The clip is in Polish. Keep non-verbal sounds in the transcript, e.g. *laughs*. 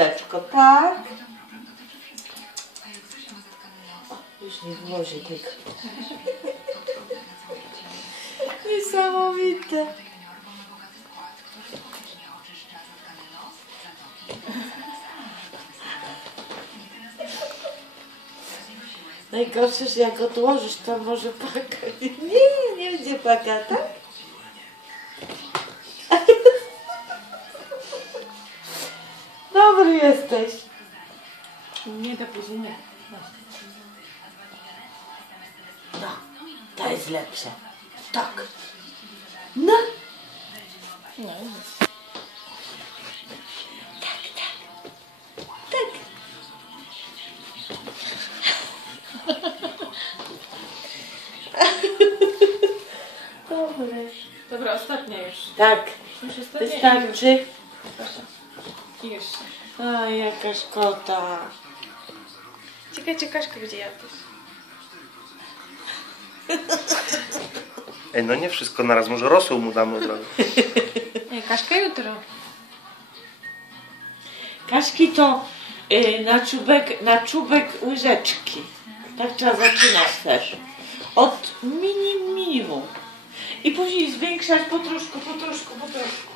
słóweczko, tak? Już nie włożę tego. Niesamowite. Najgorsze, że jak odłożysz, to może płakać. *laughs* Nie, nie będzie płakać, tak? Dobry jesteś. Nie do później. No, to jest lepsze. Tak. No. No. Tak, tak. Tak. Dobry. *laughs* Dobra, ostatnia już. Tak, Już ostatnia wystarczy. już. Jeszcze. A, jaka szkoda. Ciekawe, czy Kaszka będzie jadł. Ej, no nie wszystko naraz, może rosół mu damy od razu. *laughs* Nie, Kaszka jutro. Kaszki to y, na, czubek, na czubek łyżeczki. Tak trzeba zaczynać też. Od mini minimum. I później zwiększać po troszku, po troszku, po troszku.